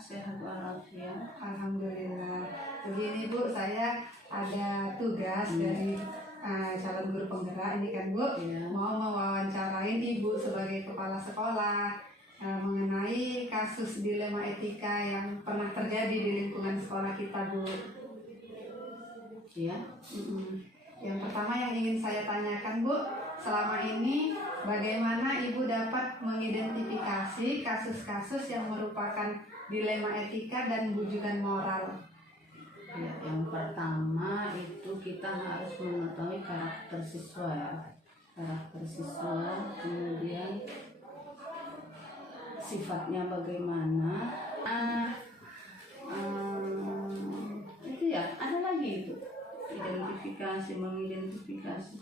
sehat walafiat. Alhamdulillah. Begini Bu, saya ada tugas dari calon guru penggerak ini kan Bu, mau mewawancarain Ibu sebagai kepala sekolah mengenai kasus dilema etika yang pernah terjadi di lingkungan sekolah kita Bu. Iya. Yang pertama yang ingin saya tanyakan Bu, selama ini bagaimana Ibu dapat mengidentifikasi kasus-kasus yang merupakan dilema etika dan bujukan moral? Ya, yang pertama itu kita harus mengetahui karakter siswa ya. Karakter siswa, kemudian sifatnya bagaimana. Itu ya, ada lagi itu. Mengidentifikasi.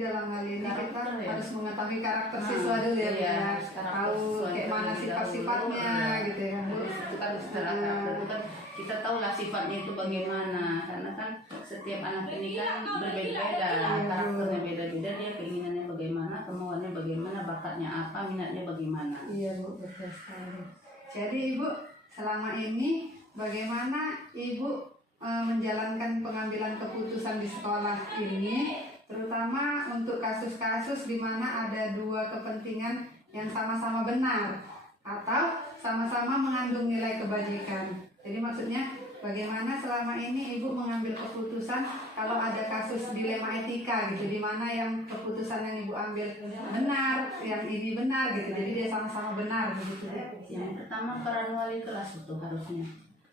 Dalam hal ini kita ya? harus mengetahui karakter siswa dulu ya, iya, tahu kayak mana sifat-sifatnya gitu ya Bu. Itu kan secara karakter itu kan kita tahu lah sifatnya itu bagaimana, karena kan setiap anak ini kan berbeda-beda, karakternya beda-beda, dia keinginannya bagaimana, kemauannya bagaimana, bakatnya apa, minatnya bagaimana. Iya Bu, betul sekali. Jadi Ibu selama ini bagaimana Ibu menjalankan pengambilan keputusan di sekolah ini, terutama untuk kasus-kasus di mana ada dua kepentingan yang sama-sama benar atau sama-sama mengandung nilai kebajikan. Jadi maksudnya bagaimana selama ini Ibu mengambil keputusan kalau ada kasus dilema etika gitu, di mana yang keputusan yang Ibu ambil benar, yang ini benar gitu, jadi dia sama-sama benar begitu. Yang pertama peran wali kelas itu harusnya.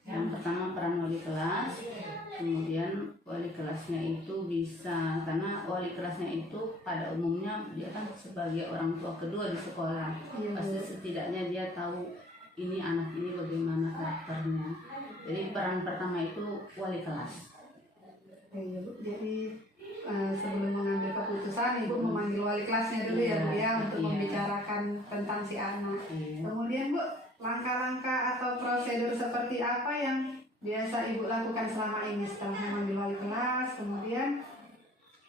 Yang pertama peran wali kelas, kemudian wali kelasnya itu bisa, karena wali kelasnya itu pada umumnya dia kan sebagai orang tua kedua di sekolah, pasti setidaknya dia tahu ini anak ini bagaimana karakternya. Jadi peran pertama itu wali kelas. Iya Bu, jadi sebelum mengambil keputusan Ibu memanggil wali kelasnya dulu ya Bu ya, untuk membicarakan tentang si anak. Kemudian Bu, langkah-langkah atau prosedur seperti apa yang biasa Ibu lakukan selama ini setelah memanggil wali kelas? Kemudian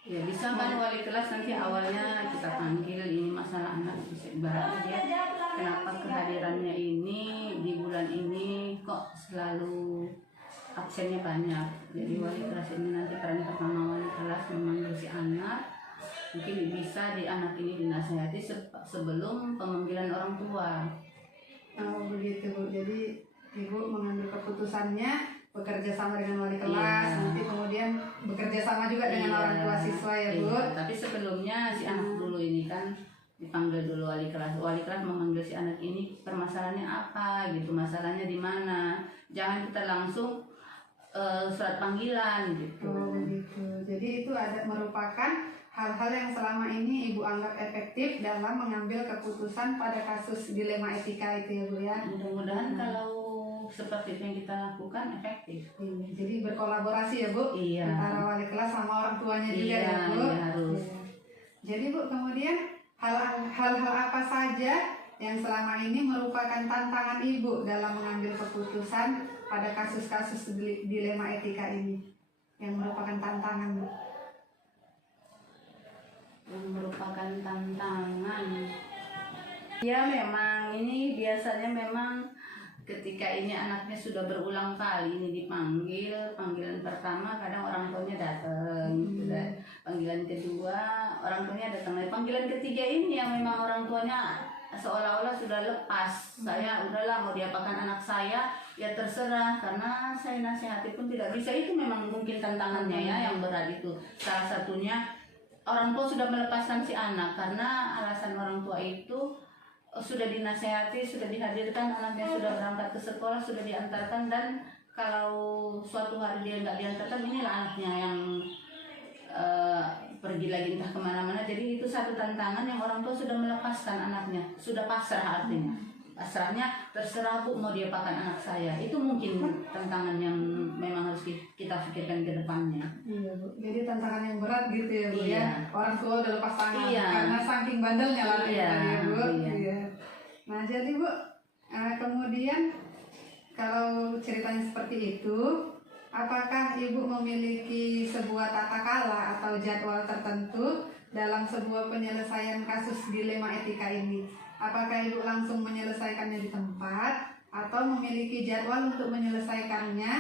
ya bisa kan wali kelas nanti awalnya kita panggil, ini masalah anak, bisa ibaratnya dia kenapa kehadirannya ini di bulan ini kok selalu absennya banyak. Jadi wali kelas ini nanti peran pertama wali kelas memanggil si anak, mungkin bisa di anak ini dinasihati sebelum pemanggilan orang tua. Oh begitu Bu, jadi Ibu mengambil keputusannya bekerja sama dengan wali kelas, nanti kemudian bekerja sama juga dengan orang tua siswa ya Bu. Tapi sebelumnya si anak dulu ini kan dipanggil dulu wali kelas. Wali kelas memanggil si anak ini permasalahannya apa gitu, masalahnya di mana. Jangan kita langsung surat panggilan gitu. Oh begitu. Jadi itu ada merupakan hal-hal yang selama ini Ibu anggap efektif dalam mengambil keputusan pada kasus dilema etika itu ya Bu ya. Mudah-mudahan kalau seperti itu yang kita lakukan efektif. Iya, jadi berkolaborasi ya Bu, antara wali kelas sama orang tuanya juga ya Bu. Iya, harus. Iya. Jadi Bu, kemudian hal-hal apa saja yang selama ini merupakan tantangan Ibu dalam mengambil keputusan pada kasus-kasus dilema etika ini, yang merupakan tantangan Bu? Yang merupakan tantangan ya memang ini biasanya memang ketika ini anaknya sudah berulang kali ini dipanggil, panggilan pertama kadang orang tuanya datang, panggilan kedua orang tuanya datang, panggilan ketiga ini yang memang orang tuanya seolah-olah sudah lepas, saya udahlah mau diapakan anak saya ya terserah, karena saya nasihati pun tidak bisa. Itu memang mungkin tantangannya ya yang berat itu. Salah satunya orang tua sudah melepaskan si anak karena alasan orang tua itu sudah dinasehati, sudah dihadirkan, anaknya sudah berangkat ke sekolah, sudah diantarkan, dan kalau suatu hari dia nggak diantarkan, inilah anaknya yang pergi lagi entah kemana-mana. Jadi itu satu tantangan yang orang tua sudah melepaskan anaknya, sudah pasrah, artinya pasrahnya terserah Bu mau diapakan anak saya. Itu mungkin tantangan yang memang harus kita pikirkan ke depannya. Iya Bu, jadi tantangan yang berat gitu ya Bu ya. Orang tua udah lepas tangan karena saking bandelnya lah ya Bu. Iya. Nah jadi Bu, kemudian kalau ceritanya seperti itu, apakah Ibu memiliki sebuah tata kala atau jadwal tertentu dalam sebuah penyelesaian kasus dilema etika ini? Apakah Ibu langsung menyelesaikannya di tempat atau memiliki jadwal untuk menyelesaikannya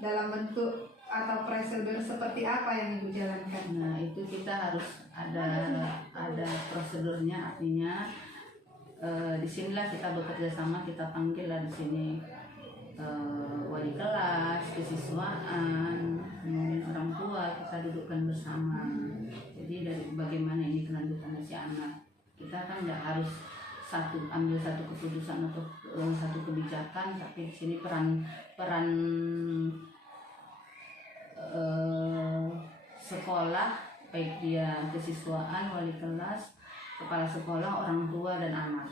dalam bentuk atau prosedur seperti apa yang Ibu jalankan? Nah, itu kita harus ada prosedurnya, artinya disinilah kita bekerja sama, kita panggil lah di sini wali kelas, kesiswaan, kemudian orang tua, kita dudukkan bersama. Jadi dari bagaimana ini kelanjutannya si anak, kita kan nggak harus ambil satu keputusan atau satu kebijakan, tapi di sini peran sekolah, baik dia kesiswaan, wali kelas, kepala sekolah, orang tua dan anak.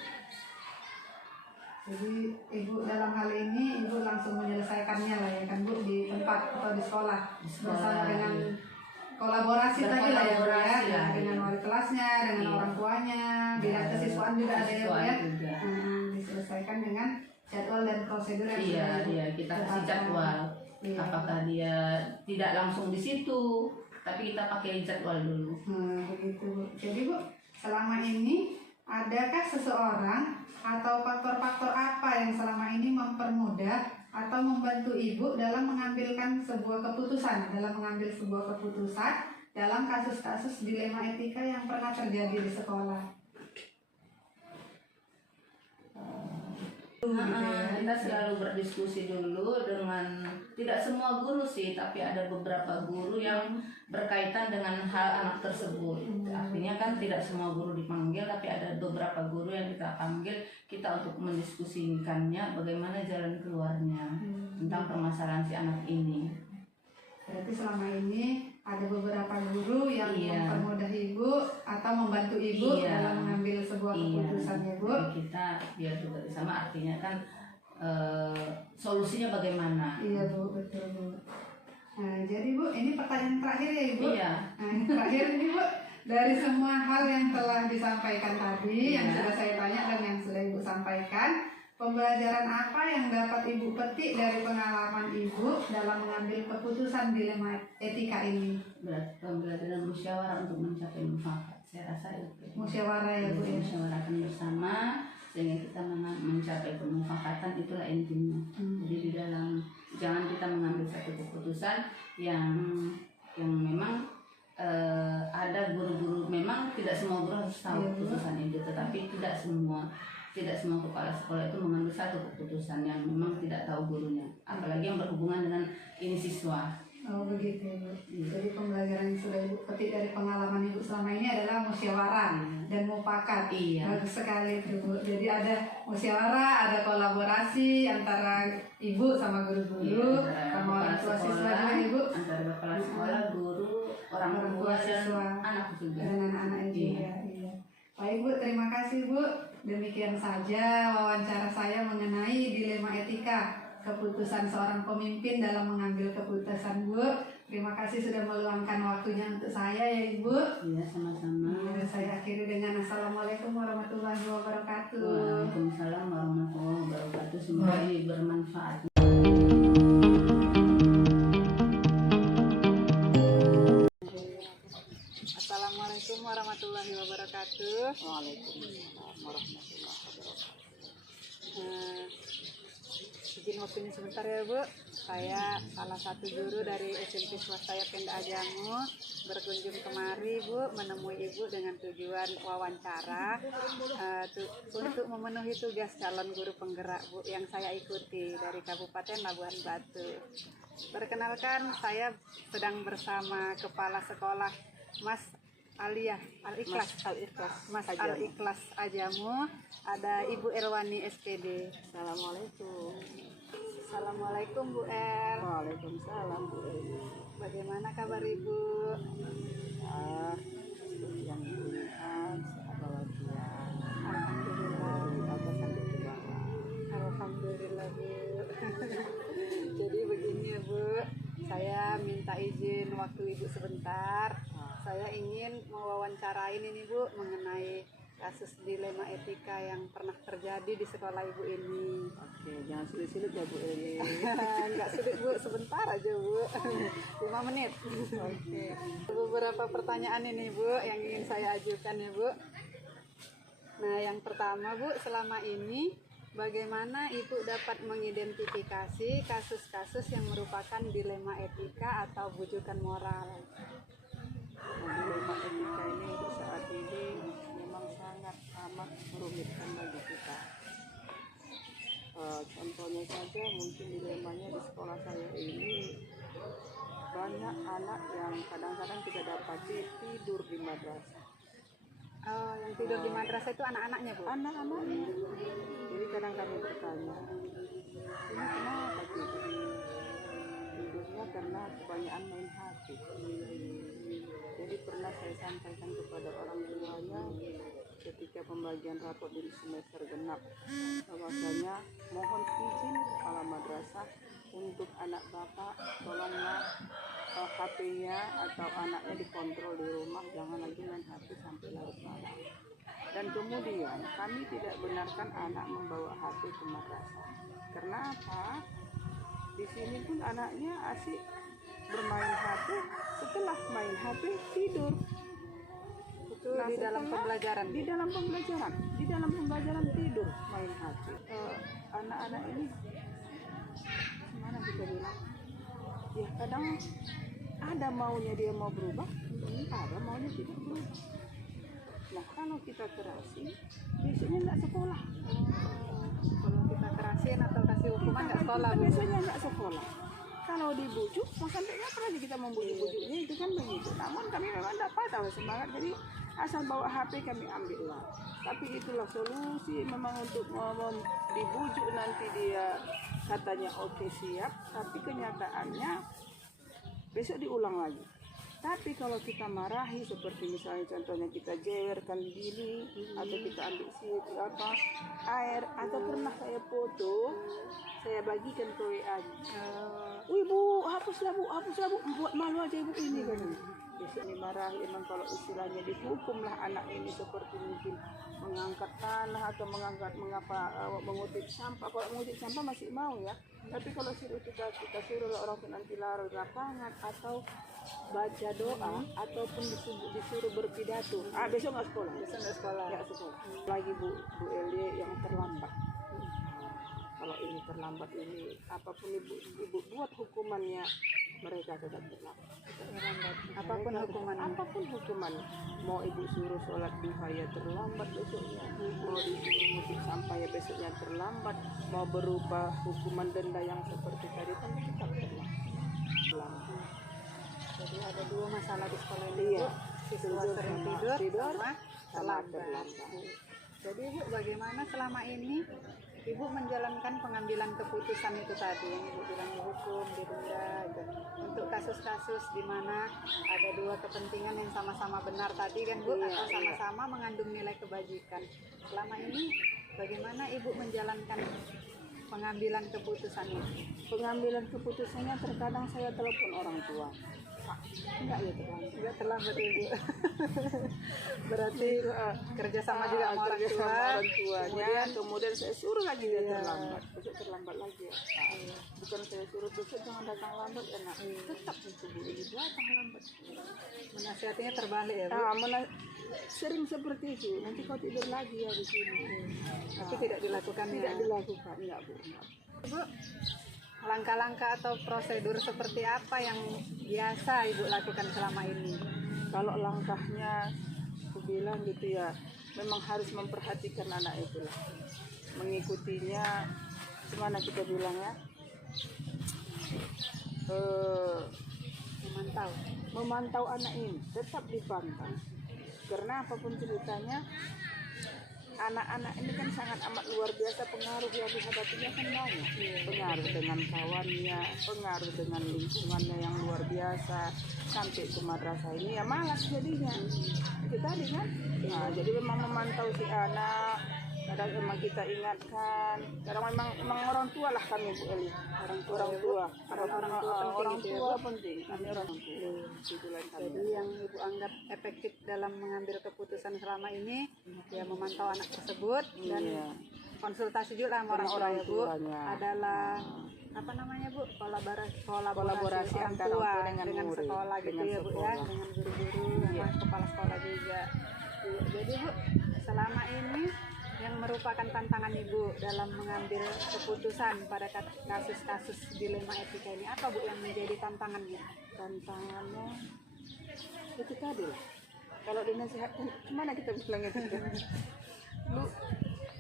Jadi Ibu dalam hal ini Ibu langsung menyelesaikannya lah ya kan Bu, di tempat atau di sekolah, bersama dengan kolaborasi tadi lah ya Bu ya, dengan wali kelasnya, dengan orang tuanya, bidang kesiswaan juga ada ya Bu ya. Diselesaikan dengan jadwal dan prosedur yang Iya, kita kasih jadwal. Iya. Apakah dia tidak langsung di situ, tapi kita pakai jadwal dulu. Begitu Bu. Jadi Bu, selama ini adakah seseorang atau faktor-faktor apa yang selama ini mempermudah atau membantu Ibu dalam mengambil sebuah keputusan dalam kasus-kasus dilema etika yang pernah terjadi di sekolah? Kita selalu berdiskusi dulu dengan, tidak semua guru sih, tapi ada beberapa guru yang berkaitan dengan hal anak tersebut. Artinya kan tidak semua guru dipanggil, tapi ada beberapa guru yang kita panggil, kita untuk mendiskusikannya bagaimana jalan keluarnya tentang permasalahan si anak ini. Berarti selama ini ada beberapa guru yang mempermudah Ibu atau membantu Ibu dalam mengambil sebuah keputusan ya Bu. Jadi kita biar juga sama, artinya kan solusinya bagaimana. Iya Bu, betul Bu. Nah, jadi Bu, ini pertanyaan terakhir ya Ibu. Iya. Nah, ini terakhir ini Bu, dari semua hal yang telah disampaikan tadi, yang sudah saya tanya dan yang sudah Ibu sampaikan, pembelajaran apa yang dapat Ibu petik dari pengalaman Ibu dalam mengambil keputusan dilema etika ini? Berarti pembelajaran musyawarah untuk mencapai mufakat. Saya rasa itu. Musyawarah ya Bu ya. Musyawarahkan bersama sehingga kita mencapai pemufakatan, itulah intinya. Jadi di dalam, jangan kita mengambil satu keputusan yang memang ada guru-guru, memang tidak semua guru harus tahu keputusan itu, tetapi tidak semua kepala sekolah itu mengambil satu keputusan yang memang tidak tahu gurunya, apalagi yang berhubungan dengan ini siswa. Oh begitu Bu. Jadi pembelajaran yang sudah Ibu petik dari pengalaman Ibu selama ini adalah musyawarah dan mufakat. Bagus sekali itu Bu. Jadi ada musyawarah, ada kolaborasi antara Ibu sama guru-guru, sama orang tua siswa juga Ibu. Antara kepala sekolah, guru, orang tua siswa, anak juga. Dan anak-anak juga. Iya. Baik Bu, terima kasih Bu. Demikian saja wawancara saya mengenai dilema etika, keputusan seorang pemimpin dalam mengambil keputusan Bu. Terima kasih sudah meluangkan waktunya untuk saya ya Ibu. Iya, sama-sama. Saya akhiri dengan Assalamualaikum warahmatullahi wabarakatuh. Waalaikumsalam warahmatullahi wabarakatuh. Semoga ini bermanfaat. Assalamualaikum warahmatullahi wabarakatuh. Waalaikumsalam warahmatullahi wabarakatuh. Izin waktunya sebentar ya Bu. Saya salah satu guru dari SMP swasta Penda Ajamu berkunjung kemari Bu, menemui Ibu dengan tujuan wawancara untuk memenuhi tugas calon guru penggerak Bu yang saya ikuti dari Kabupaten Labuhan Batu. Perkenalkan, saya sedang bersama Kepala Sekolah Mas Al-Ikhlas Ajamu, ada Ibu Erwani SPD. Assalamualaikum. Assalamualaikum Bu Er. Waalaikumsalam Bu Er. Bagaimana kabar Ibu? Yang sehat walafiat. Alhamdulillah. Alhamdulillah Bu. Jadi begini ya Bu, saya minta izin waktu Ibu sebentar. Saya ingin mewawancarain ini Bu mengenai kasus dilema etika yang pernah terjadi di sekolah Ibu ini. Oke, jangan sulit-sulit ya Bu Eli. Enggak sulit Bu, sebentar aja Bu. 5 menit. Oke. Beberapa pertanyaan ini Bu yang ingin saya ajukan ya Bu. Nah, yang pertama Bu, selama ini bagaimana Ibu dapat mengidentifikasi kasus-kasus yang merupakan dilema etika atau bujukan moral? Dilema etika ini di saat ini memang sangat amat merumitkan bagi kita. Contohnya saja mungkin dilemanya di sekolah saya ini banyak anak yang kadang-kadang kita dapati tidur di madrasah. Oh, yang tidur di madrasah itu anak-anaknya, Bu? Anak-anaknya. Jadi kadang kami bertanya, ini kenapa tidur? Tidurnya karena kebanyakan main HP. Jadi pernah saya sampaikan kepada orang tuanya ketika pembagian rapot di semester genap, bahwasanya mohon izin kepala madrasah untuk anak bapak tolonglah HP-nya atau anaknya dikontrol di rumah, jangan lagi main HP sampai larut malam. Dan kemudian kami tidak benarkan anak membawa HP ke madrasah. Karena apa? Di sini pun anaknya asik bermain HP, setelah main HP tidur. Itu di dalam pembelajaran? Di dalam pembelajaran tidur main HP. Anak-anak ini gimana kita bilang? Ya kadang ada maunya dia mau berubah, ada maunya tidak berubah. Nah kalau kita kerasi, biasanya nggak sekolah. Kalau kita kerasin atau kasih hukuman nggak sekolah, Bu? Biasanya nggak sekolah. Kalau dibujuk, mau sampai kapan lagi kita membujuk-bujuknya, itu kan begitu. Namun kami memang tidak tahu semangat, jadi asal bawa HP kami ambil lah. Tapi itulah solusi memang untuk dibujuk nanti dia katanya oke siap, tapi kenyataannya besok diulang lagi. Tapi kalau kita marahi seperti misalnya contohnya kita jewerkan gini atau kita ambil air atau pernah saya foto saya bagikan ke WA-nya. Wih bu, hapuslah bu, buat malu aja ibu ini kan. Besok dimarahi emang kalau istilahnya dihukumlah anak ini seperti mungkin mengangkat tanah atau mengutip sampah. Kalau mengutip sampah masih mau ya. Tapi kalau suruh kita suruh orang nanti lari lapangan atau baca doa ataupun disuruh berpidato. Besok nggak sekolah. Nggak sekolah. Lagi Bu Elie yang terlambat. Kalau ini terlambat ini apapun ibu buat hukumannya mereka tetap terlambat. Apapun hukuman, mau ibu suruh sholat duha ya terlambat besoknya, mau disuruh musik sampai ya besoknya terlambat, mau berubah hukuman denda yang seperti tadi kan tetap terlambat. Jadi ada dua masalah di sekolah ini, Iya. siswa sering tidur sama terlambat. terlambat. Jadi Ibu, bagaimana selama ini Ibu menjalankan pengambilan keputusan itu tadi yang Ibu bilang dihukum, didenda itu. Untuk kasus-kasus di mana ada dua kepentingan yang sama-sama benar tadi kan Bu, atau sama-sama mengandung nilai kebajikan. Selama ini bagaimana Ibu menjalankan pengambilan keputusan itu? Pengambilan keputusannya terkadang saya telepon orang tua. Enggak terlambat Ibu. Berarti kerjasama juga sama orang tuanya, kemudian saya suruh lagi dia terlambat, besok terlambat lagi ya. Bukan saya suruh besok jangan datang lambat ya nak, tetap itu Bu ini datang lambat. Menasihatinya terbalik ya Bu? Sering seperti itu, nanti kau tidur lagi ya di sini. Tapi tidak dilakukan. Tidak dilakukan, enggak Bu. Bu, langkah-langkah atau prosedur seperti apa yang biasa Ibu lakukan selama ini? Kalau langkahnya aku bilang gitu ya, memang harus memperhatikan anak itu lah, mengikutinya, gimana kita bilang ya, memantau anak ini, tetap dipantau, karena apapun ceritanya anak-anak ini kan sangat amat luar biasa, pengaruh yang dihadapinya kan banyak, pengaruh dengan kawannya, pengaruh dengan lingkungannya yang luar biasa, sampai ke madrasah ini ya malas jadinya itu tadi kan. Nah, jadi memang memantau si anak, kadang memang kita ingatkan, kadang memang orang tua lah kami Bu Eli, orang tua penting, kami orang tua. Jadi yang Ibu anggap efektif dalam mengambil keputusan selama ini ya memantau anak tersebut dan konsultasi juga sama orang tua Bu adalah apa namanya Bu, kolaborasi orang tua dengan sekolah gitu ya Bu ya, dengan guru-guru, dengan kepala sekolah juga. Jadi Bu, selama ini yang merupakan tantangan Ibu dalam mengambil keputusan pada kasus-kasus dilema etika ini? Apa Bu yang menjadi tantangannya? Tantangannya itu tadi lah. Kalau dinasihatkan, gimana kita bilang itu? Lu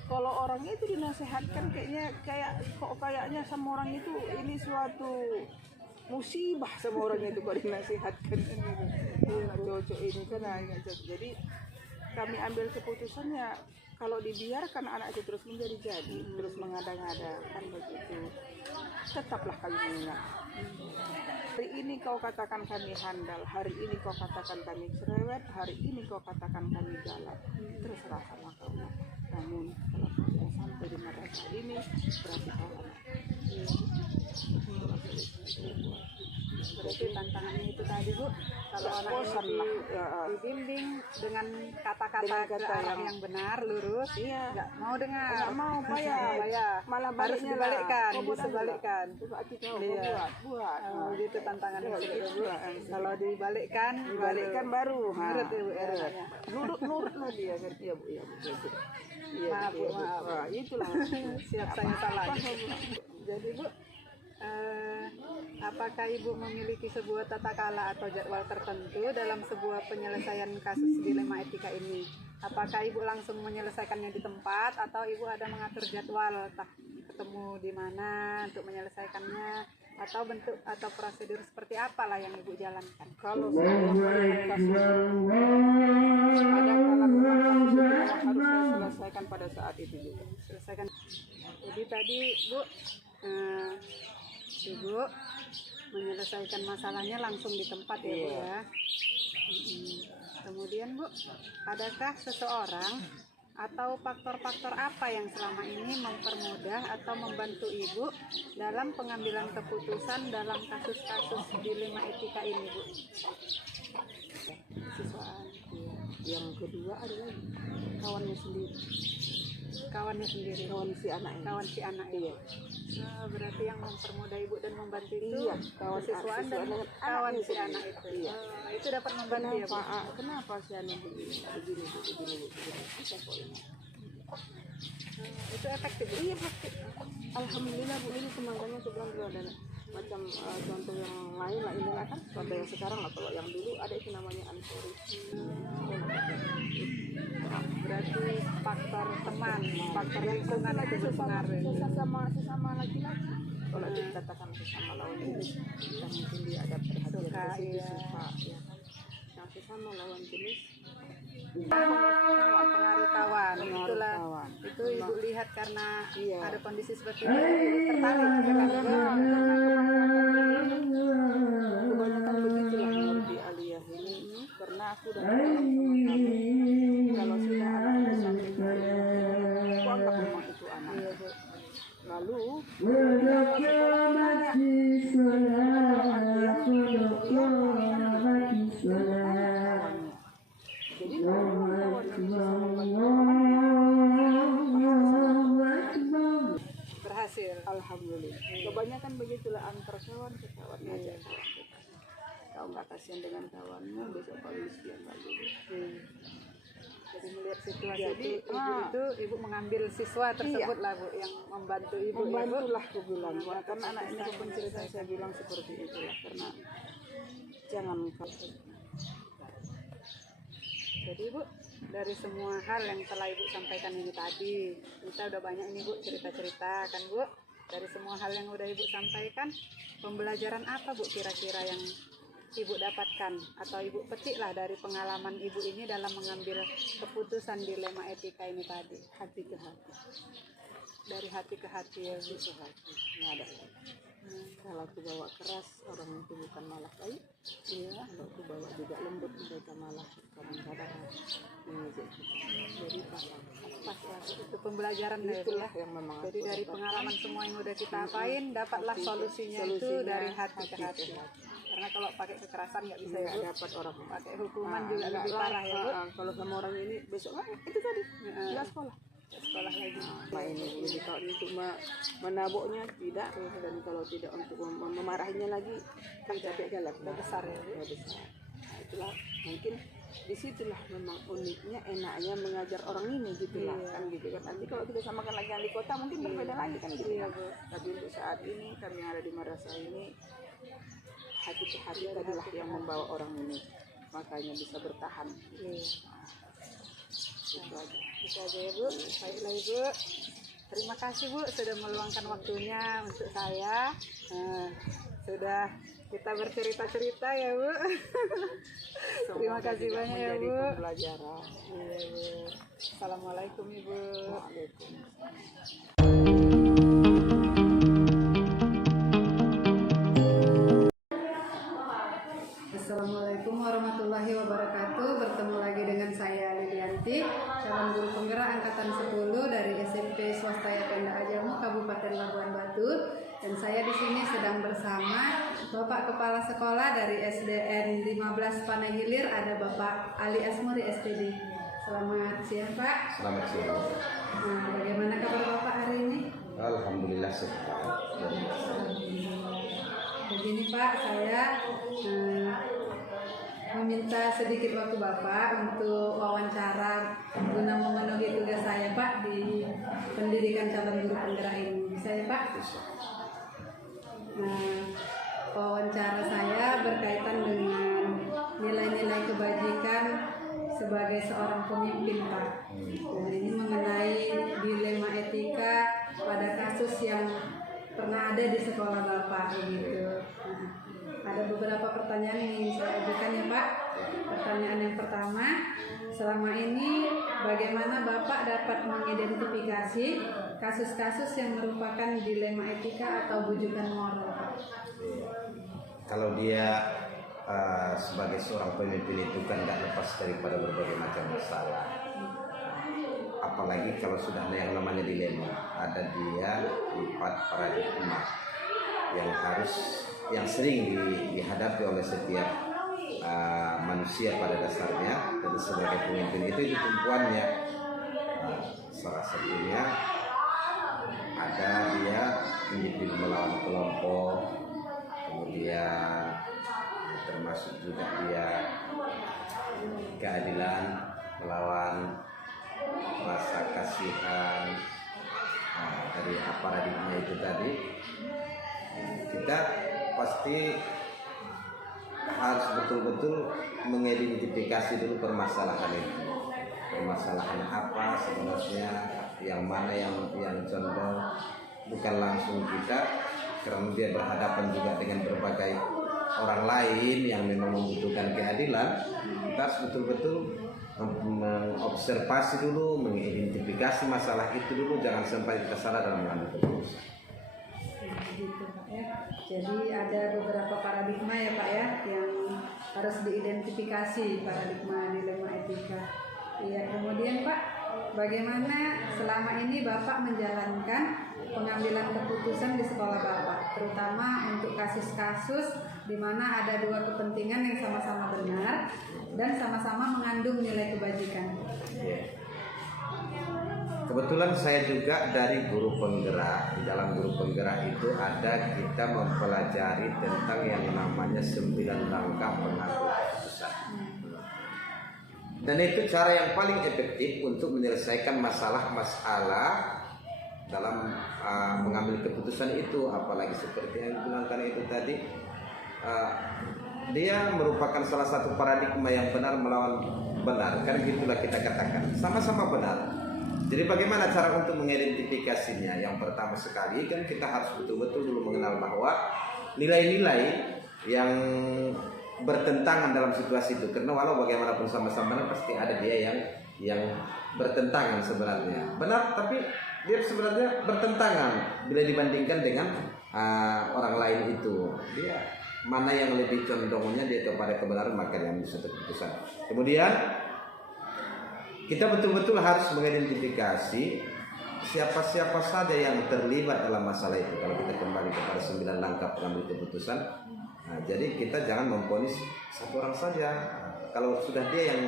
kalau orangnya itu dinasehatkan kayaknya sama orang itu ini suatu musibah sama orang itu kalau dinasihatkan ini nggak cocok ini kan nggak cocok. Jadi kami ambil keputusannya kalau dibiarkan anak itu terus menjadi terus mengada-ngada kan begitu, tetaplah kami mengingat. Hari ini kau katakan kami handal, hari ini kau katakan kami cerewet, hari ini kau katakan kami galak, terserah sama kau. Namun kalau kau sudah sampai di mereka ini berarti kau anak. Berarti tantangannya itu tadi Bu, kalau anak bosan ini lah. dibimbing dengan kata-kata ke arah yang benar, lurus, Iya. nggak mau dengar, Nggak mau, malah harus baliknya dibalikkan, lah. disebalikkan. Berarti kau Iya. buat. Oh, gitu tantangannya Iya, seperti itu, Bu. gitu. Kalau dibalikkan Baru. nurut ya Bu ya, anaknya. Nurut lah dia kan. Iya Bu, iya Bu. Iya, Maaf, Bu, iya, maaf. Wah, itulah. Siap saya salah. Jadi Bu, apakah Ibu memiliki sebuah tata kala atau jadwal tertentu dalam sebuah penyelesaian kasus dilema etika ini? Apakah Ibu langsung menyelesaikannya di tempat atau Ibu ada mengatur jadwal, entah ketemu di mana untuk menyelesaikannya, atau bentuk atau prosedur seperti apalah yang Ibu jalankan? Kalau saya melihat kasus ada kalanya harus saya selesaikan pada saat itu juga. Selesaikan. Jadi tadi Bu, Ibu menyelesaikan masalahnya langsung di tempat ya Bu ya. Kemudian Bu, adakah seseorang atau faktor-faktor apa yang selama ini mempermudah atau membantu Ibu dalam pengambilan keputusan dalam kasus-kasus dilema etika ini Bu? Siswaan. Yang kedua adalah kawannya sendiri. Kawannya sendiri. Kawan si anak ini. Kawan si anak Iya. Berarti yang mempermudah Ibu dan membantu itu Iya, kawan kesiswaan dan siswaan kawan anaknya si sendiri. anak itu. Iya. Itu dapat membantu ya Bu. Kenapa si anak begini? Bisa kok ini. Itu efektif Bu? Iya praktik. Alhamdulillah Bu, ini teman-teman sebelum dulu ada macam contoh yang lain lah ini lah kan. Contoh yang sekarang lah, kalau yang dulu ada itu namanya ansori. Berarti faktor teman, faktor lingkungan itu berpengaruh. Sesama laki-laki. Kalau dikatakan sesama lawan jenis, kita mungkin dia ada perhatian Suka, ke situ, iya. suka, ya kan. Yang sesama lawan jenis, Pengaruh kawan, Pengaruh itulah kawan. itu Ibu lihat karena Iya. ada kondisi seperti itu Ibu tertarik dengan kebanyakan begitulah menurut di Aliyah ini. Karena aku udah bilang sama kamu, kalau sudah anaknya sampai aku anggap memang itu anak. Lalu jadi berhasil. alhamdulillah. Kebanyakan begitulah antar kawan ke kawan aja. Kau nggak kasihan dengan kawanmu, besok kau miskin lagi. Jadi melihat situasi ibu mengambil siswa tersebut lah Bu yang membantu Ibu. Membantulah aku bilang, karena anak ini pun cerita saya bilang seperti itulah, karena jangan kau. Jadi Bu, dari semua hal yang telah Ibu sampaikan ini tadi, kita udah banyak ini Bu cerita-cerita kan Bu. Dari semua hal yang udah Ibu sampaikan, pembelajaran apa Bu kira-kira yang Ibu dapatkan atau Ibu petiklah dari pengalaman Ibu ini dalam mengambil keputusan dilema etika ini tadi? Hati ke hati, Dari hati ke hati ya Bu. ke hati, nggak ada. Kalau aku bawa keras, orang itu bukan malah baik. Iya. Kalau aku bawa juga lembut, mereka malah kadang-kadang mengejek kita. Jadi pas Pas itu pembelajaran ya Bu ya. itulah yang memang Jadi aku dari dapat. pengalaman semua yang udah kita apain, dapatlah solusinya itu dari hati ke hati. Karena kalau pakai kekerasan nggak bisa ya Bu. Nggak dapat orang. Pakai hukuman juga lebih parah ya Bu. Kalau sama orang ini besok lagi itu tadi nggak sekolah. Sekolah lagi. Nah ini jadi kalau untuk menaboknya tidak, dan kalau tidak untuk memarahinya lagi kan capek jalan Udah besar ya Bu. besar. Nah, itulah mungkin disitulah memang uniknya, enaknya mengajar orang ini gitulah kan gitu kan. Nanti kalau kita samakan lagi yang di kota mungkin berbeda lagi kan gitu kan. Tapi untuk saat ini kami yang ada di madrasah ini, hati ke hati tadilah yang membawa orang ini, makanya bisa bertahan. Itu aja. Itu aja ya Bu. Baiklah Ibu. Terima kasih Bu sudah meluangkan waktunya untuk saya. Sudah kita bercerita-cerita ya Bu. Terima kasih banyak ya Bu. Pembelajaran. Iya Bu. Assalamualaikum Ibu. Assalamualaikum warahmatullahi wabarakatuh. Bertemu lagi dengan saya Lilianti, calon guru penggerak angkatan 10 dari SMP Swastaya Penda Ajamu Kabupaten Labuan Batu. Dan saya di sini sedang bersama Bapak Kepala Sekolah dari SDN 15 Panai Hilir, ada Bapak Ali Asmuri SPD. Selamat siang Pak. Selamat siang. Nah, bagaimana kabar Bapak hari ini? Alhamdulillah sehat. Begini Pak, saya meminta sedikit waktu Bapak untuk wawancara guna memenuhi tugas saya Pak di pendidikan calon guru penggerak ini. Bisa ya Pak? Nah, wawancara saya berkaitan dengan nilai-nilai kebajikan sebagai seorang pemimpin Pak. Nah, ini mengenai dilema etika pada kasus yang pernah ada di sekolah Bapak gitu. Nah, ada beberapa pertanyaan yang ingin saya ajukan ya Pak. Pertanyaan yang pertama, selama ini bagaimana Bapak dapat mengidentifikasi kasus-kasus yang merupakan dilema etika atau bujukan moral Pak? Kalau dia sebagai seorang pemimpin itu kan nggak lepas daripada berbagai macam masalah. Apalagi kalau sudah ada yang namanya dilema, ada dia 4 paradigma yang sering dihadapi oleh setiap manusia pada dasarnya, dan sebagai pemimpin itu tumpuannya. Salah satunya ada dia individu melawan kelompok, kemudian termasuk juga dia keadilan melawan rasa kasihan. Dari paradigma itu tadi kita pasti harus betul-betul mengidentifikasi dulu permasalahan itu. Permasalahan apa sebenarnya, yang mana yang condong, bukan langsung kita, karena dia berhadapan juga dengan berbagai orang lain yang memang membutuhkan keadilan. Kita harus betul-betul mengobservasi dulu, mengidentifikasi masalah itu dulu, jangan sampai kita salah dalam mengambil keputusan. Gitu Pak ya. Jadi ada beberapa paradigma ya Pak ya yang harus diidentifikasi, paradigma dilema etika. Iya, kemudian Pak, bagaimana selama ini Bapak menjalankan pengambilan keputusan di sekolah Bapak, terutama untuk kasus-kasus di mana ada dua kepentingan yang sama-sama benar dan sama-sama mengandung nilai kebajikan? Kebetulan saya juga dari guru penggerak. Di dalam guru penggerak itu ada kita mempelajari tentang yang namanya 9 langkah pengambilan keputusan. Dan itu cara yang paling efektif untuk menyelesaikan masalah-masalah dalam mengambil keputusan itu. Apalagi seperti yang dibilangkan itu tadi, dia merupakan salah satu paradigma yang benar melawan benar, kan gitulah kita katakan, sama-sama benar. Jadi bagaimana cara untuk mengidentifikasinya? Yang pertama sekali kan kita harus betul-betul dulu mengenal bahwa nilai-nilai yang bertentangan dalam situasi itu, karena walau bagaimanapun sama-sama benar, pasti ada dia yang bertentangan sebenarnya. Benar, tapi dia sebenarnya bertentangan bila dibandingkan dengan orang lain itu. Dia mana yang lebih condongnya dia kepada kebenaran, maka yang bisa keputusan. Kemudian kita betul-betul harus mengidentifikasi siapa-siapa saja yang terlibat dalam masalah itu. Kalau kita kembali kepada 9 langkah pengambil keputusan, nah, jadi kita jangan memvonis satu orang saja. Kalau sudah dia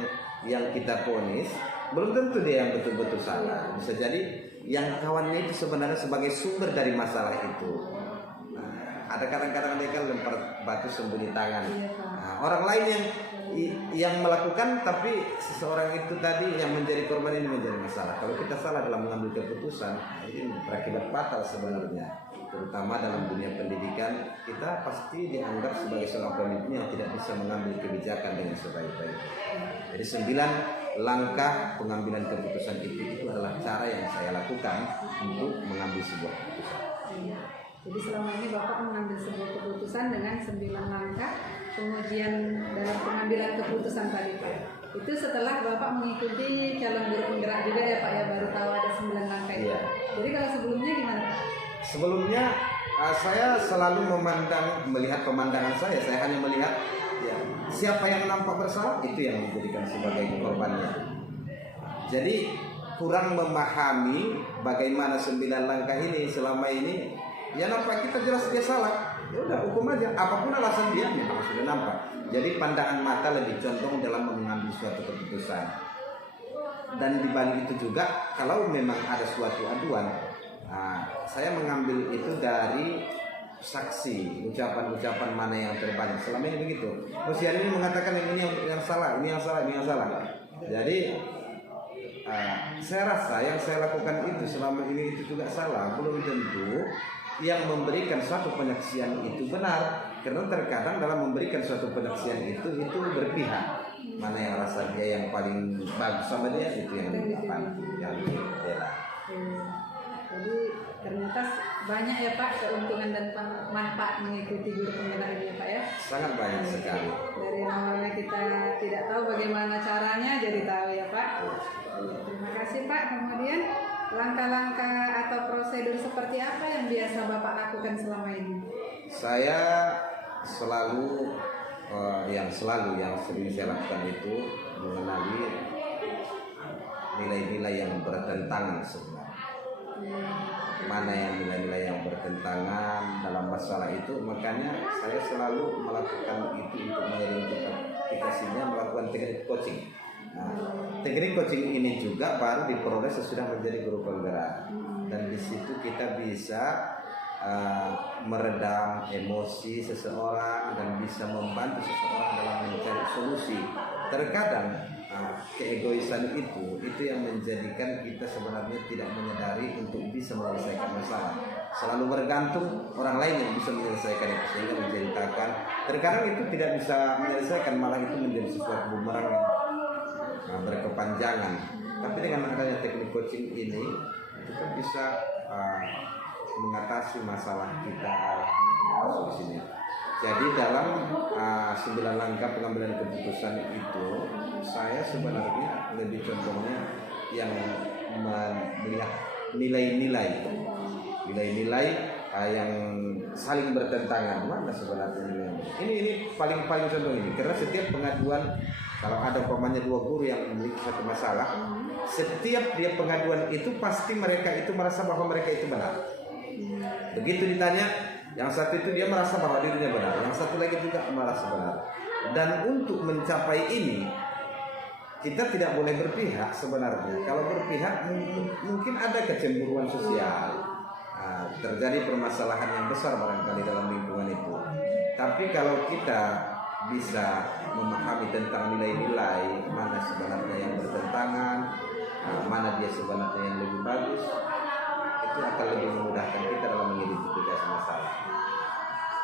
yang kita vonis, belum tentu dia yang betul-betul salah. Bisa jadi yang kawannya itu sebenarnya sebagai sumber dari masalah itu. Nah, ada kadang-kadang dia kan lempar batu sembunyi tangan. Nah, orang lain yang melakukan, tapi seseorang itu tadi yang menjadi korban ini menjadi masalah. Kalau kita salah dalam mengambil keputusan, ini berakibat fatal sebenarnya. Terutama dalam dunia pendidikan, kita pasti dianggap sebagai seorang pemimpin yang tidak bisa mengambil kebijakan dengan sebaik-baiknya. Jadi 9 langkah pengambilan keputusan itu adalah cara yang saya lakukan untuk mengambil sebuah keputusan. Jadi selama ini Bapak mengambil sebuah keputusan dengan 9 langkah pengujian dalam pengambilan keputusan tadi Pak. Itu setelah Bapak mengikuti calon guru penggerak juga ya Pak ya, baru tahu ada 9 langkah itu. Iya. Jadi kalau sebelumnya gimana Pak? Sebelumnya saya selalu melihat pemandangan saya hanya melihat ya, siapa yang nampak bersalah itu yang menjadikan sebagai korbannya. Jadi kurang memahami bagaimana 9 langkah ini selama ini. Ya nampak kita jelas dia salah, ya udah hukum aja, apapun alasan dia memang sudah nampak. Jadi pandangan mata lebih condong dalam mengambil suatu keputusan. Dan di balik itu juga kalau memang ada suatu aduan, saya mengambil itu dari saksi, ucapan-ucapan mana yang terbanyak. Selama ini begitu. Usia ini mengatakan ini yang salah, ini yang salah, ini yang salah. Jadi saya rasa yang saya lakukan itu selama ini itu juga salah. Belum tentu yang memberikan suatu penyaksian itu benar, karena terkadang dalam memberikan suatu penyaksian itu berpihak. Mana yang rasa dia yang paling bagus sama dia itu yang dibela. Jadi ternyata banyak ya Pak keuntungan dan manfaat mengikuti guru penggerak ini ya Pak ya. Sangat banyak sekali. Dari awalnya kita tidak tahu bagaimana caranya jadi tahu ya Pak. Terima kasih Pak. Kemudian langkah-langkah atau prosedur seperti apa yang biasa Bapak lakukan selama ini? Saya selalu yang sering saya lakukan itu mengenali nilai-nilai yang bertentangan sebenarnya. Mana yang nilai-nilai yang bertentangan dalam masalah itu, makanya saya selalu melakukan itu untuk mengidentifikasinya, melakukan teknik coaching. Teknik coaching ini juga baru diperoleh sesudah menjadi guru penggerak, dan di situ kita bisa meredam emosi seseorang dan bisa membantu seseorang dalam mencari solusi. Terkadang keegoisan itu yang menjadikan kita sebenarnya tidak menyadari untuk bisa menyelesaikan masalah. Selalu bergantung orang lain yang bisa menyelesaikan itu, sehingga menceritakan. Terkadang itu tidak bisa menyelesaikan, malah itu menjadi sesuatu bumerang yang berkepanjangan. Tapi dengan adanya teknik coaching ini, kita bisa mengatasi masalah kita masuk di sini. Jadi dalam 9 langkah pengambilan keputusan itu, saya sebenarnya lebih condongnya yang melihat nilai-nilai yang saling bertentangan. Mana sebenarnya nilainya? Ini paling contoh ini, karena setiap pengaduan, kalau ada umpamanya 2 guru yang memiliki satu masalah, setiap dia pengaduan itu pasti mereka itu merasa bahwa mereka itu benar. Begitu ditanya, yang satu itu dia merasa bahwa dirinya benar, yang satu lagi juga merasa benar. Dan untuk mencapai ini, kita tidak boleh berpihak sebenarnya. Kalau berpihak mungkin ada kecemburuan sosial, terjadi permasalahan yang besar barangkali dalam lingkungan itu. Tapi kalau kita bisa memahami tentang nilai-nilai, mana sebenarnya yang bertentangan, mana dia sebenarnya yang lebih bagus, itu akan lebih memudahkan kita dalam mengidentifikasi masalah.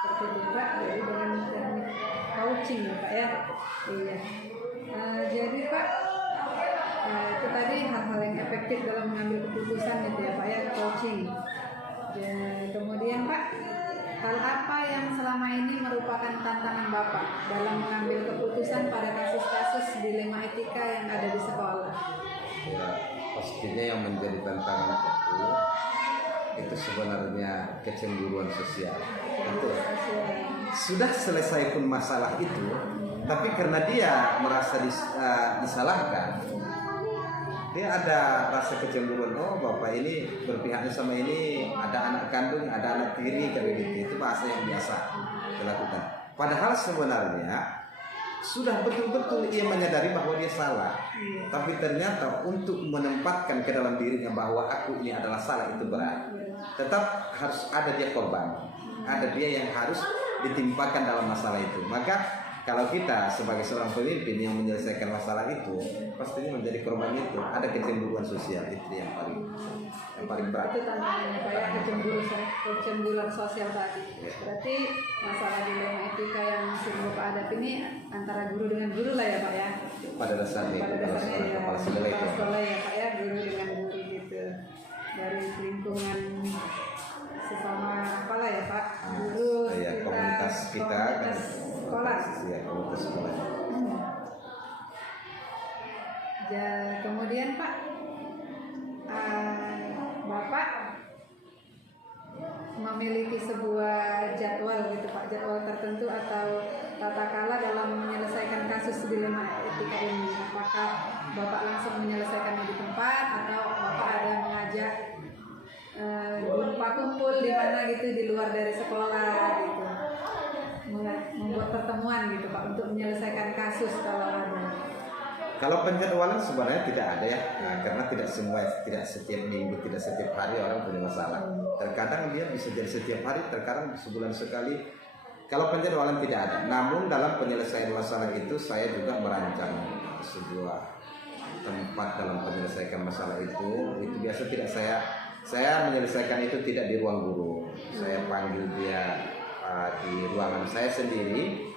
Seperti itu Pak, jadi dengan teknik coaching ya Pak ya. Iya. Jadi Pak, itu tadi hal-hal yang efektif dalam mengambil keputusan gitu ya Pak ya, coaching. Dan kemudian Pak, hal apa yang selama ini merupakan tantangan Bapak dalam mengambil keputusan pada kasus-kasus dilema etika yang ada di sekolah? Ya, pastinya yang menjadi tantangan itu sebenarnya kecemburuan sosial. Betul. Sudah selesai pun masalah itu, tapi karena dia merasa disalahkan, dia ada rasa kecemburuan. Oh, bapak ini berpihaknya sama ini, ada anak kandung, ada anak tiri, kayak gitu. Itu bahasa yang biasa dilakukan. Padahal sebenarnya sudah betul-betul ia menyadari bahwa dia salah, tapi ternyata untuk menempatkan ke dalam dirinya bahwa aku ini adalah salah itu berat. Tetap harus ada dia korban, ada dia yang harus ditimpakan dalam masalah itu. Maka kalau kita sebagai seorang pemimpin yang menyelesaikan masalah itu, pastinya menjadi korban itu. Ada kecemburuan sosial, itu yang paling berat. Itu tantangannya Pak ya, kecemburuan sosial tadi. Berarti masalah dilema etika yang sering Bapak hadapi ini antara guru dengan guru lah ya Pak ya. Pada dasarnya Ya, kepala sekolah itu. kepala sekolah ya Pak ya, guru dengan guru gitu. Dari lingkungan sesama apalah ya Pak, guru Ya, komunitas kita komunitas sekolah. Ya, komunitas sekolah. Kemudian Pak, Bapak memiliki sebuah jadwal gitu Pak, jadwal tertentu atau tata cara dalam menyelesaikan kasus dilema etika ini. Apakah Bapak langsung menyelesaikannya di tempat atau Bapak ada mengajak jumpa kumpul di mana gitu di luar dari sekolah gitu, membuat pertemuan gitu Pak untuk menyelesaikan kasus kalau ada. Kalau penjadwalan sebenarnya tidak ada ya, karena tidak setiap minggu, tidak setiap hari orang punya masalah. Terkadang dia bisa jadi setiap hari, terkadang sebulan sekali. Kalau penjadwalan tidak ada, namun dalam penyelesaian masalah itu saya juga merancang sebuah tempat dalam menyelesaikan masalah itu biasa tidak saya menyelesaikan itu tidak di ruang guru. Saya panggil dia di ruangan saya sendiri.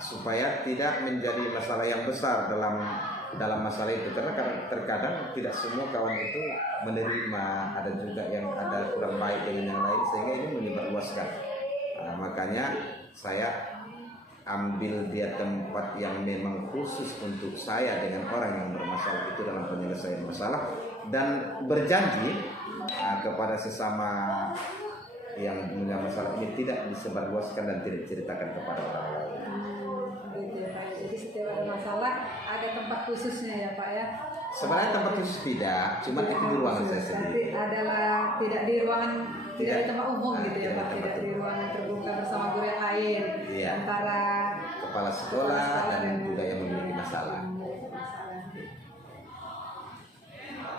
Supaya tidak menjadi masalah yang besar dalam masalah itu, karena terkadang tidak semua kawan itu menerima, ada juga yang ada kurang baik dengan yang lain sehingga ini menyebarluaskan. Makanya saya ambil dia tempat yang memang khusus untuk saya dengan orang yang bermasalah itu dalam penyelesaian masalah, dan berjanji kepada sesama yang punya masalah ini tidak disebarluaskan dan tidak diceritakan kepada orang lain. Gitu ya Pak. Jadi setiap ada masalah ada tempat khususnya ya Pak ya. Sebenarnya tempat khusus tidak, cuma itu di ruangan saya sendiri. Berarti adalah tidak di ruangan, tidak di tempat umum gitu ya Pak, tidak tidak di ruangan terbuka bersama guru yang lain. Iya. Antara Kepala sekolah dan juga yang memiliki masalah.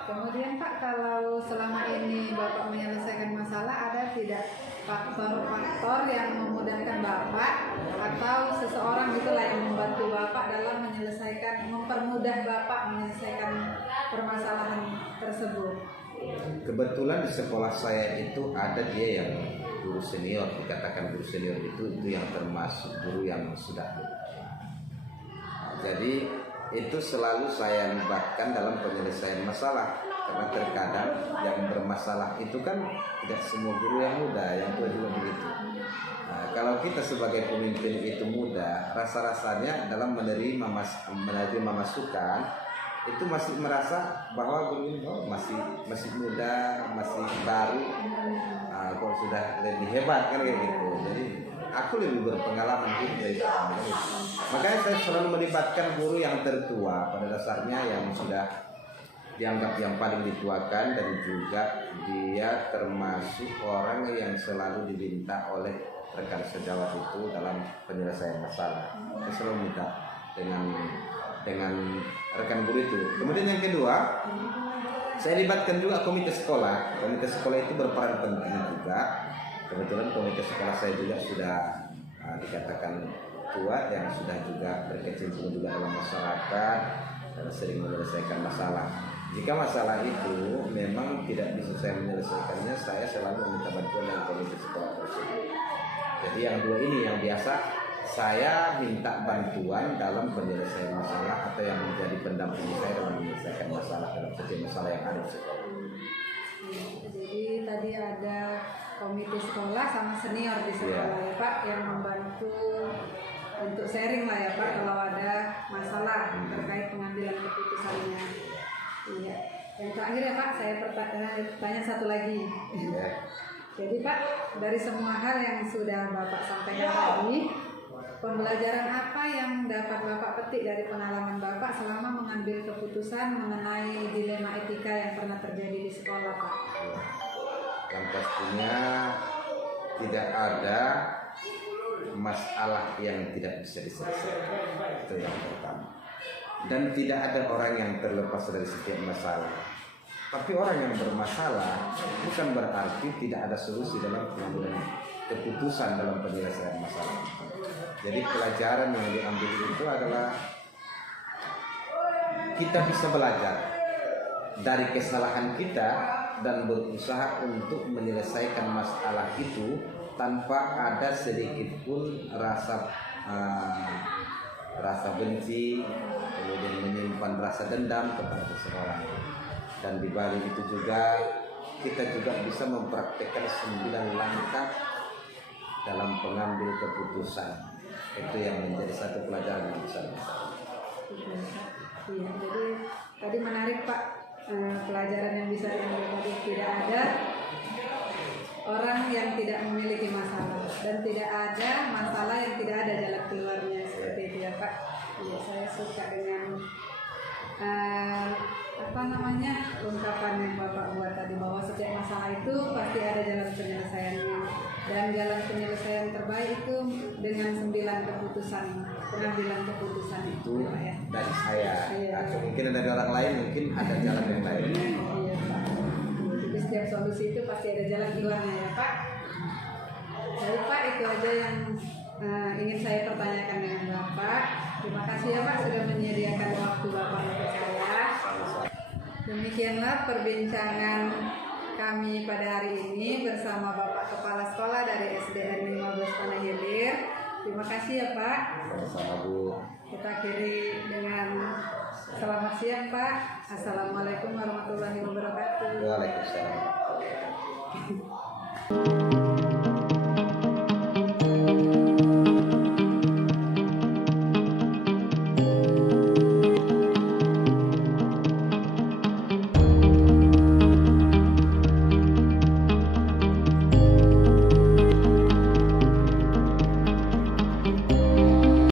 Kemudian Pak, kalau selama ini Bapak menyelesaikan masalah, ada tidak faktor-faktor yang memudahkan Bapak atau seseorang gitulah yang membantu Bapak dalam mempermudah Bapak menyelesaikan permasalahan tersebut? Kebetulan di sekolah saya itu ada dia yang guru senior, dikatakan guru senior itu yang termasuk guru yang sudah. Jadi itu selalu saya libatkan dalam penyelesaian masalah, karena terkadang yang bermasalah itu kan tidak semua guru yang muda, yang tua juga begitu. Kalau kita sebagai pemimpin itu muda, rasa-rasanya dalam menerima masukan itu masih merasa bahwa guru ini masih muda, masih baru, kok sudah lebih hebat kan kayak gitu. Jadi aku lebih berpengalaman gitu dari sekarang. Makanya saya selalu melibatkan guru yang tertua, pada dasarnya yang sudah dianggap yang paling dituakan, dan juga dia termasuk orang yang selalu diminta oleh rekan sejawat itu dalam penyelesaian masalah. Saya selalu minta dengan rekan guru itu. Kemudian yang kedua, saya libatkan juga komite sekolah. Komite sekolah itu berperan penting juga. Kebetulan komite sekolah saya juga sudah dikatakan tua, yang sudah juga berkecimpung juga dalam masyarakat dan sering menyelesaikan masalah. Jika masalah itu memang tidak bisa saya menyelesaikannya, saya selalu meminta bantuan dari komite sekolah tersebut. Jadi yang dua ini yang biasa saya minta bantuan dalam penyelesaian masalah, atau yang menjadi pendamping saya dalam menyelesaikan masalah dalam setiap masalah yang ada di sekolah. Jadi tadi ada komite sekolah sama senior di sekolah ya Pak, yang membantu untuk sharing lah ya Pak kalau ada masalah terkait pengambilan keputusannya. Iya. Yang terakhir ya Pak, saya tanya satu lagi. Jadi Pak, dari semua hal yang sudah Bapak sampaikan tadi, pembelajaran apa yang dapat Bapak petik dari pengalaman Bapak selama mengambil keputusan mengenai dilema etika yang pernah terjadi di sekolah Pak? Yang pastinya tidak ada masalah yang tidak bisa diselesaikan, itu yang pertama. Dan tidak ada orang yang terlepas dari setiap masalah. Tapi orang yang bermasalah bukan berarti tidak ada solusi dalam pengambilan keputusan dalam penyelesaian masalah. Jadi pelajaran yang diambil itu adalah kita bisa belajar dari kesalahan kita dan berusaha untuk menyelesaikan masalah itu tanpa ada sedikit pun rasa benci, kemudian menyimpan rasa dendam kepada seseorang. Dan di balik itu juga kita juga bisa mempraktekkan 9 langkah dalam pengambil keputusan. Itu yang menjadi satu pelajaran yang besar. Iya, jadi tadi menarik Pak, pelajaran yang bisa diambil tadi, tidak ada orang yang tidak memiliki masalah dan tidak ada masalah yang tidak ada jalan keluarnya, seperti itu ya Pak. Iya, saya suka dengan ungkapan yang Bapak buat tadi, bahwa setiap masalah itu pasti ada jalan penyelesaiannya, dan jalan penyelesaian terbaik itu dengan 9 keputusan, pengambilan keputusan itu Pak ya. Dari saya, Iya. atau mungkin dari orang lain, mungkin ada jalan yang lain. Iya Pak. Jadi setiap solusi itu pasti ada jalan keluarnya ya Pak. Jadi Pak, itu aja yang ingin saya pertanyakan dengan Bapak. Terima kasih ya Pak sudah menyediakan waktu Bapak untuk saya. Demikianlah perbincangan kami pada hari ini bersama Bapak Kepala Sekolah dari SDN 15 Tanah Hilir. Terima kasih ya Pak. Sama-sama Bu. Kita akhiri dengan selamat siang Pak. Assalamualaikum warahmatullahi wabarakatuh. Waalaikumsalam.